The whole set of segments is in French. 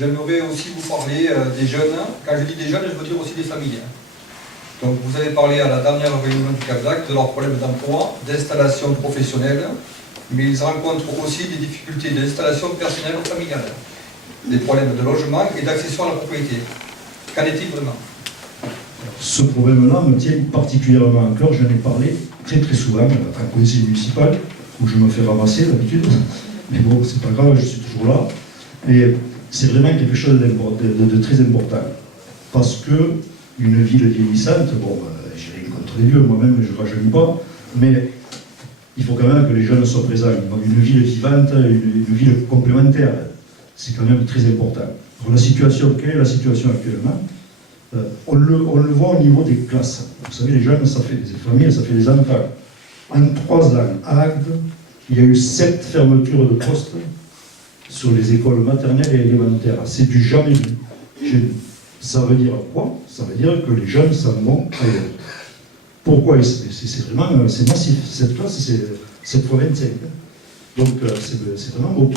j'aimerais aussi vous parler des jeunes. Quand je dis des jeunes, je veux dire aussi des familles. Donc vous avez parlé à la dernière réunion du CAPDAC de leurs problèmes d'emploi, d'installation professionnelle, mais ils rencontrent aussi des difficultés d'installation personnelle ou familiale, des problèmes de logement et d'accession à la propriété. Qu'en est-il vraiment? Ce problème-là me tient particulièrement à cœur. J'en ai parlé très souvent en conseil municipal, où je me fais ramasser d'habitude. Mais bon, c'est pas grave, je suis toujours là. Et c'est vraiment quelque chose de très important. Parce que une ville vieillissante, bon, j'ai rien contre les vieux, moi-même je ne rajeunis pas, mais il faut quand même que les jeunes soient présents. Une ville vivante, une ville complémentaire, c'est quand même très important. Alors, quelle est la situation actuellement? On le voit au niveau des classes. Vous savez, les jeunes, ça fait des familles, ça fait des enfants. En 3 ans, à Agde, il y a eu 7 fermetures de postes sur les écoles maternelles et élémentaires. C'est du jamais vu chez nous. Ça veut dire quoi? Ça veut dire que les jeunes s'en vont ailleurs. Pourquoi? C'est vraiment massif. Cette classe, c'est 7 fois 25. Donc c'est vraiment beaucoup.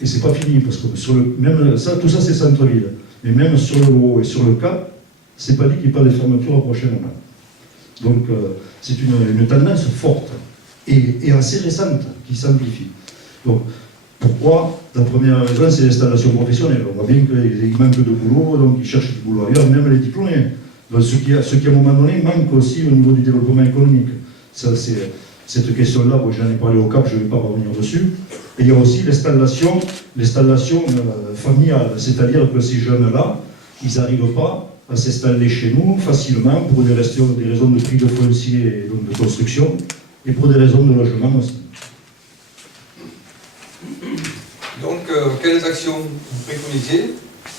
Et c'est pas fini, parce que tout ça c'est centre-ville. Mais même sur le Haut et sur le Cap, c'est pas dit qu'il n'y ait pas de fermeture prochainement. Donc c'est une tendance forte et assez récente qui s'amplifie. Donc pourquoi? La première raison, c'est l'installation professionnelle. On voit bien qu'il manque de boulot, donc ils cherchent du boulot ailleurs, même les diplômés. Donc, ce qui, à un moment donné, manque aussi au niveau du développement économique. Ça, cette question-là, bon, j'en ai parlé au CAP, je ne vais pas revenir dessus. Et il y a aussi l'installation familiale, c'est-à-dire que ces jeunes-là, ils n'arrivent pas à s'installer chez nous facilement pour des raisons de prix de foncier et donc de construction, et pour des raisons de logement aussi. Donc, quelles actions vous préconisez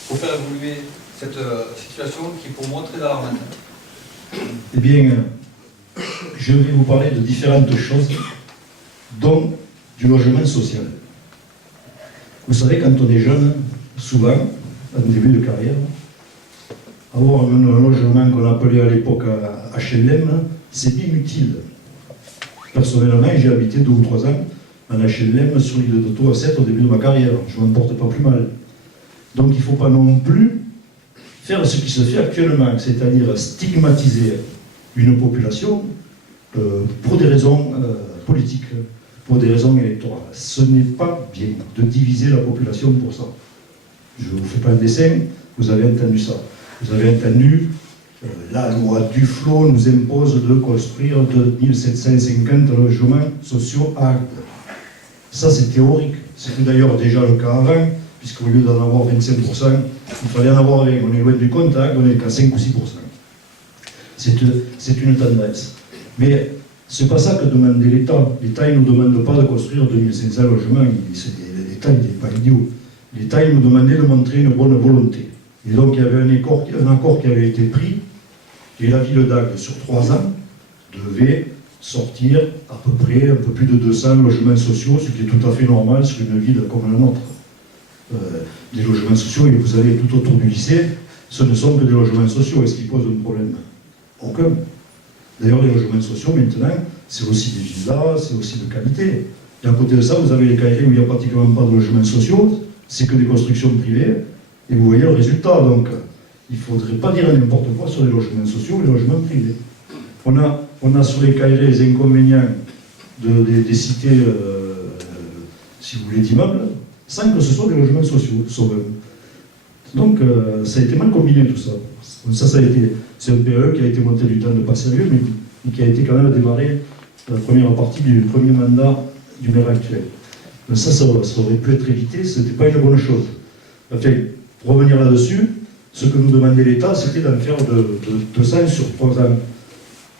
pour faire évoluer cette situation qui est pour moi très alarmante? Eh bien, je vais vous parler de différentes choses, dont du logement social. Vous savez, quand on est jeune, souvent, à début de carrière, avoir un logement qu'on appelait à l'époque HLM, c'est bien utile. Personnellement, j'ai habité 2 ou 3 ans en HLM sur l'île de Taux à 7 au début de ma carrière. Je ne m'en porte pas plus mal. Donc il ne faut pas non plus faire ce qui se fait actuellement, c'est-à-dire stigmatiser une population pour des raisons politiques, pour des raisons électorales. Ce n'est pas bien de diviser la population pour ça. Je ne vous fais pas un dessin, vous avez entendu ça. Vous avez entendu, la loi Duflot nous impose de construire 2750 logements sociaux à Agde. Ça, c'est théorique. C'était d'ailleurs déjà le cas avant, puisqu'au lieu d'en avoir 25%, il fallait en avoir 20. On est loin du compte, on n'est qu'à 5 ou 6%. C'est une tendance. Mais ce n'est pas ça que demandait l'État. L'État, il ne nous demande pas de construire 2500 logements. L'État, il n'est pas idiot. L'État, il nous demandait de montrer une bonne volonté. Et donc, il y avait un accord qui avait été pris, et la ville d'Agde, sur 3 ans, devait sortir à peu près un peu plus de 200 logements sociaux, ce qui est tout à fait normal sur une ville comme la nôtre. Des logements sociaux, et vous allez tout autour du lycée, ce ne sont que des logements sociaux. Est-ce qu'ils posent un problème? Aucun. D'ailleurs, les logements sociaux, maintenant, c'est aussi des villas, c'est aussi de qualité. Et à côté de ça, vous avez les carrières où il n'y a pratiquement pas de logements sociaux, c'est que des constructions privées, et vous voyez le résultat. Donc, il ne faudrait pas dire n'importe quoi sur les logements sociaux et les logements privés. On a sur les cahiers les inconvénients des cités, si vous voulez, d'immeubles, sans que ce soit des logements sociaux, sauf donc ça a été mal combiné tout ça. C'est un PE qui a été monté du temps de pas sérieux, mais qui a été quand même démarré la première partie du premier mandat du maire actuel. Donc ça aurait pu être évité, ce n'était pas une bonne chose. Enfin, pour revenir là-dessus, ce que nous demandait l'État, c'était d'en faire de 200 sur 3 ans.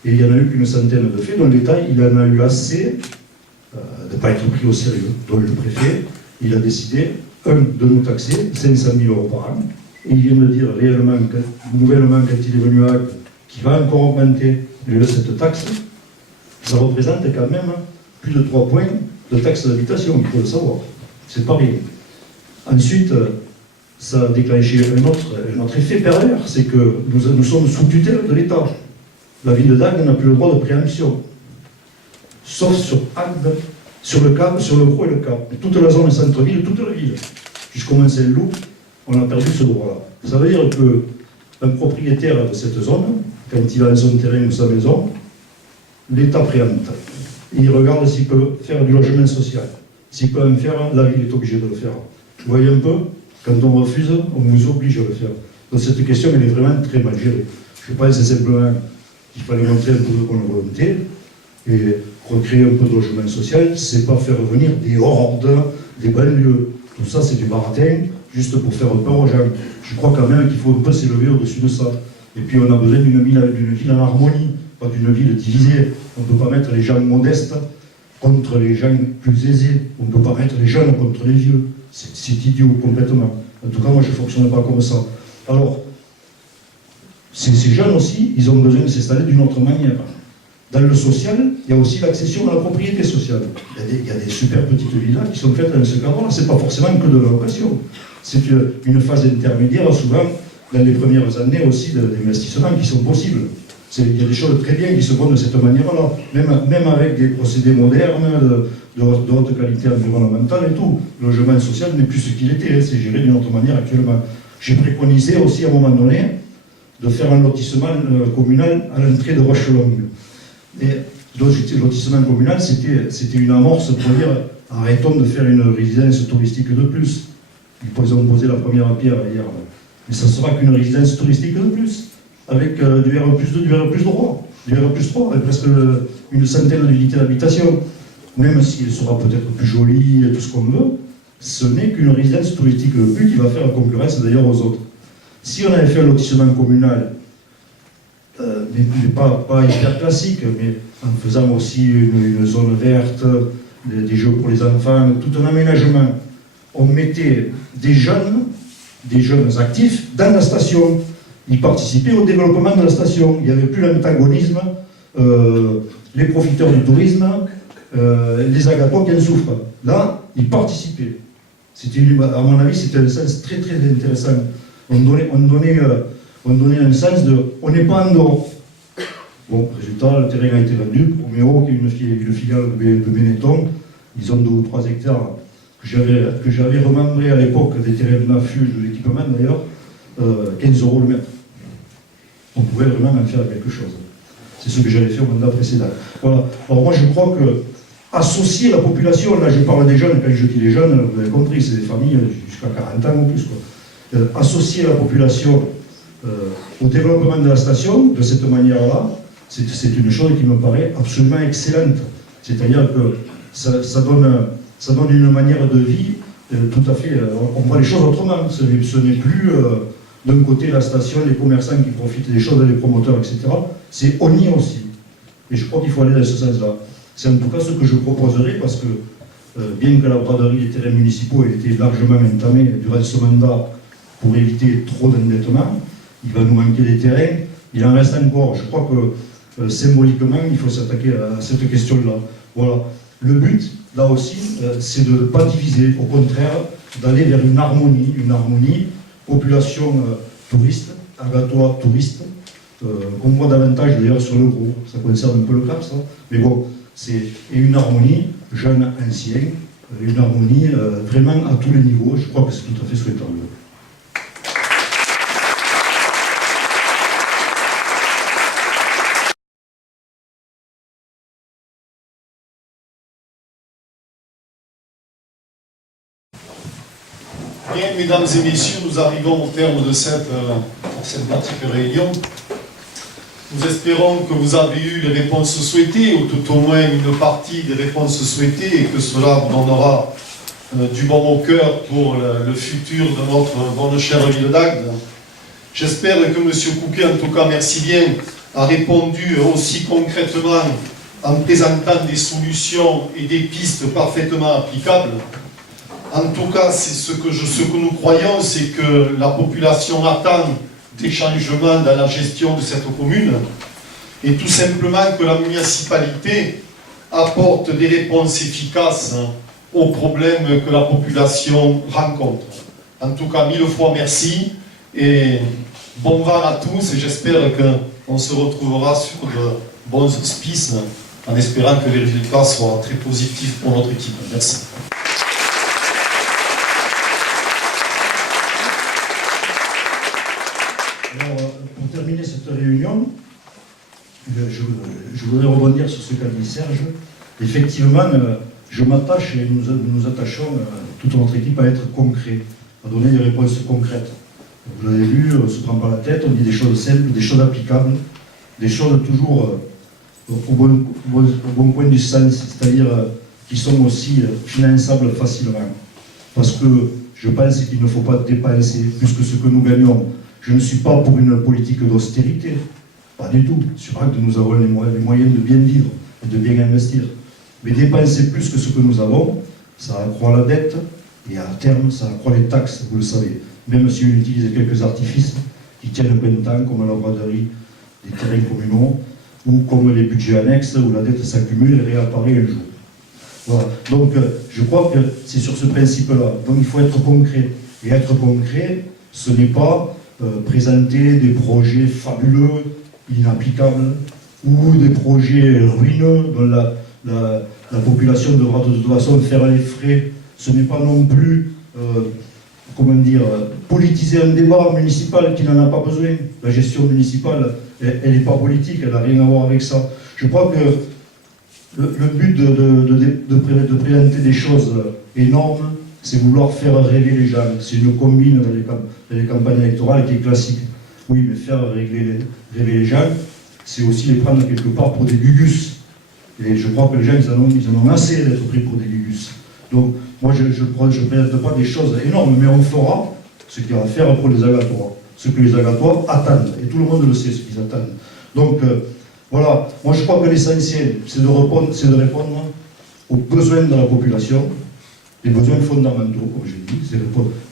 Et il n'y en a eu qu'une centaine de faits, dont l'État, il en a eu assez de ne pas être pris au sérieux. Donc le préfet, il a décidé, de nous taxer 500 000 € par an, et il vient de dire réellement, nouvellement, quand il est venu à Agde, qu'il va encore augmenter cette taxe. Ça représente quand même plus de 3 points de taxe d'habitation, il faut le savoir. C'est pas rien. Ensuite, ça a déclenché un autre effet pervers, c'est que nous sommes sous tutelle de l'État. La ville d'Agde n'a plus le droit de préemption, sauf sur Agde, sur le Cap, sur le Gros et le Cap. Toute la zone centre-ville, toute la ville, jusqu'au Mont-Saint-Loup, on a perdu ce droit-là. Ça veut dire qu'un propriétaire de cette zone, quand il a son terrain ou sa maison, l'État préempte. Il regarde s'il peut faire du logement social. S'il peut en faire, la ville est obligée de le faire. Vous voyez un peu, quand on refuse, on vous oblige à le faire. Donc cette question, elle est vraiment très mal gérée. Je pense simplement qu'il fallait montrer un peu de bonne volonté et recréer un peu de logement social, c'est pas faire venir des hordes, des banlieues. Tout ça, c'est du baratin, juste pour faire peur aux gens. Je crois quand même qu'il faut un peu s'élever au-dessus de ça. Et puis on a besoin d'une ville en harmonie, pas d'une ville divisée. On ne peut pas mettre les gens modestes contre les gens plus aisés. On ne peut pas mettre les jeunes contre les vieux. C'est idiot complètement. En tout cas, moi, je ne fonctionne pas comme ça. Alors, ces jeunes aussi, ils ont besoin de s'installer d'une autre manière. Dans le social, il y a aussi l'accession à la propriété sociale. Il y a des super petites villas qui sont faites dans ce cadre-là. Ce n'est pas forcément que de la location. C'est une phase intermédiaire, souvent, dans les premières années aussi, d'investissement qui sont possibles. Il y a des choses très bien qui se font de cette manière-là, même avec des procédés modernes, de haute qualité environnementale et tout. Le logement social n'est plus ce qu'il était, c'est géré d'une autre manière actuellement. J'ai préconisé aussi à un moment donné de faire un lotissement communal à l'entrée de Roche-Longue. Et le lotissement communal, c'était une amorce pour dire arrêtons de faire une résidence touristique de plus. Ils ont posé la première pierre hier. Mais ça ne sera qu'une résidence touristique de plus, avec du R+2, du R+3, du R+3, avec presque une centaine d'unités d'habitation. Même si elle sera peut-être plus jolie et tout ce qu'on veut, ce n'est qu'une résidence touristique de plus qui va faire concurrence d'ailleurs aux autres. Si on avait fait un lotissement communal, mais pas hyper classique, mais en faisant aussi une zone verte, des jeux pour les enfants, tout un aménagement, on mettait des jeunes actifs dans la station. Ils participaient au développement de la station. Il n'y avait plus l'antagonisme, les profiteurs du tourisme, les agathos qui en souffrent. Là, ils participaient. À mon avis, c'était un sens très très intéressant. On donnait un sens de « on n'est pas en dehors ». Bon, résultat, le terrain a été vendu. Roméo, qui est une filiale de Benetton, ils ont 2 ou 3 hectares que j'avais remembré à l'époque des terrains de l'affût de l'équipement d'ailleurs, 15 € le mètre. On pouvait vraiment en faire quelque chose. C'est ce que j'avais fait au mandat précédent. Voilà. Alors moi je crois que associer la population, là je parle des jeunes, quand je dis les jeunes, vous avez compris, c'est des familles jusqu'à 40 ans ou plus, quoi. Associer la population au développement de la station, de cette manière-là, c'est une chose qui me paraît absolument excellente. C'est-à-dire que ça donne une manière de vie tout à fait... on voit les choses autrement. Ce n'est plus d'un côté la station, les commerçants qui profitent des choses, les promoteurs, etc. C'est on y est aussi. Et je crois qu'il faut aller dans ce sens-là. C'est en tout cas ce que je proposerai, parce que bien que la braderie des terrains municipaux ait été largement entamée durant ce mandat pour éviter trop d'endettement, il va nous manquer des terrains. Il en reste encore. Je crois que symboliquement, il faut s'attaquer à cette question-là. Voilà. Le but, là aussi, c'est de ne pas diviser, au contraire, d'aller vers une harmonie population touriste, agattoir touriste, qu'on voit davantage d'ailleurs sur le gros, ça concerne un peu le Cap, ça, mais bon, c'est une harmonie jeune, ancien, une harmonie vraiment à tous les niveaux, je crois que c'est tout à fait souhaitable. Bien, mesdames et messieurs, nous arrivons au terme de cette petite réunion. Nous espérons que vous avez eu les réponses souhaitées, ou tout au moins une partie des réponses souhaitées, et que cela vous donnera du bon au cœur pour le futur de notre bonne chère ville d'Agde. J'espère que M. Couquet, en tout cas, merci bien, a répondu aussi concrètement en présentant des solutions et des pistes parfaitement applicables. En tout cas, c'est ce que nous croyons, c'est que la population attend des changements dans la gestion de cette commune, et tout simplement que la municipalité apporte des réponses efficaces aux problèmes que la population rencontre. En tout cas, 1000 fois merci, et bon vent à tous, et j'espère qu'on se retrouvera sur de bons auspices, en espérant que les résultats soient très positifs pour notre équipe. Merci. voudrais rebondir sur ce qu'a dit Serge. Effectivement, je m'attache et nous attachons, toute notre équipe, à être concret, à donner des réponses concrètes. Vous l'avez vu, on ne se prend pas la tête, on dit des choses simples, des choses applicables, des choses toujours au bon coin du sens, c'est-à-dire qui sont aussi finançables facilement. Parce que je pense qu'il ne faut pas dépenser plus que ce que nous gagnons. Je ne suis pas pour une politique d'austérité, pas du tout. C'est vrai que nous avons les moyens de bien vivre et de bien investir. Mais dépenser plus que ce que nous avons, ça accroît la dette, et à terme, ça accroît les taxes, vous le savez. Même si on utilise quelques artifices qui tiennent un peu de temps, comme la braderie des terrains communaux, ou comme les budgets annexes, où la dette s'accumule et réapparaît un jour. Voilà. Donc, je crois que c'est sur ce principe-là. Donc, il faut être concret. Et être concret, ce n'est pas présenter des projets fabuleux, inapplicables, ou des projets ruineux dont la population devra de toute façon faire les frais. Ce n'est pas non plus, politiser un débat municipal qui n'en a pas besoin. La gestion municipale, elle n'est pas politique, elle n'a rien à voir avec ça. Je crois que le but de présenter des choses énormes, c'est vouloir faire rêver les gens. C'est une combine dans les campagnes électorales qui est classique. Oui, mais faire rêver les gens, c'est aussi les prendre quelque part pour des gugus. Et je crois que les gens, ils en ont assez d'être pris pour des gugus. Donc, moi, je ne présente pas des choses énormes, mais on fera ce qu'il y a à faire pour les Agatois. Ce que les Agatois attendent. Et tout le monde le sait, ce qu'ils attendent. Donc, voilà. Moi, je crois que l'essentiel, c'est de répondre aux besoins de la population, les besoins fondamentaux, comme j'ai dit.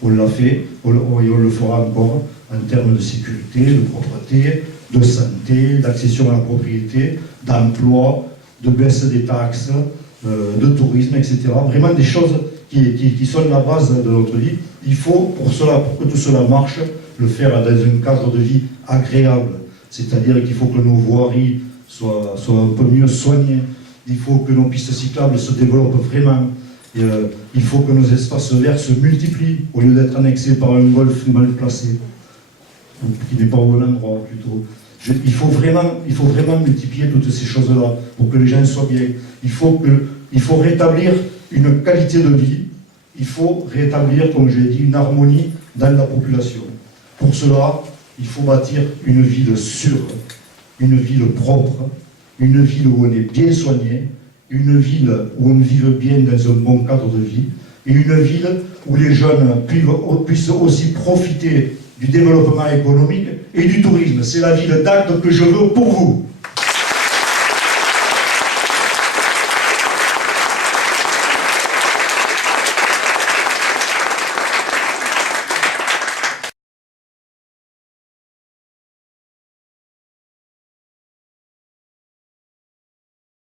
On l'a fait, et on le fera encore, en termes de sécurité, de propreté, de santé, d'accession à la propriété, d'emploi, de baisse des taxes, de tourisme, etc. Vraiment des choses qui sont la base de notre vie. Il faut, pour que tout cela marche, le faire dans un cadre de vie agréable. C'est-à-dire qu'il faut que nos voiries soient un peu mieux soignées. Il faut que nos pistes cyclables se développent vraiment. Et, il faut que nos espaces verts se multiplient au lieu d'être annexés par un golf mal placé, qui n'est pas au bon endroit plutôt. Il faut vraiment multiplier toutes ces choses-là pour que les gens soient bien. Il faut rétablir une qualité de vie. Il faut rétablir, comme j'ai dit, une harmonie dans la population. Pour cela, il faut bâtir une ville sûre, une ville propre, une ville où on est bien soigné, une ville où on vive bien dans un bon cadre de vie, et une ville où les jeunes puissent aussi profiter du développement économique et du tourisme. C'est la ville d'Agde que je veux pour vous.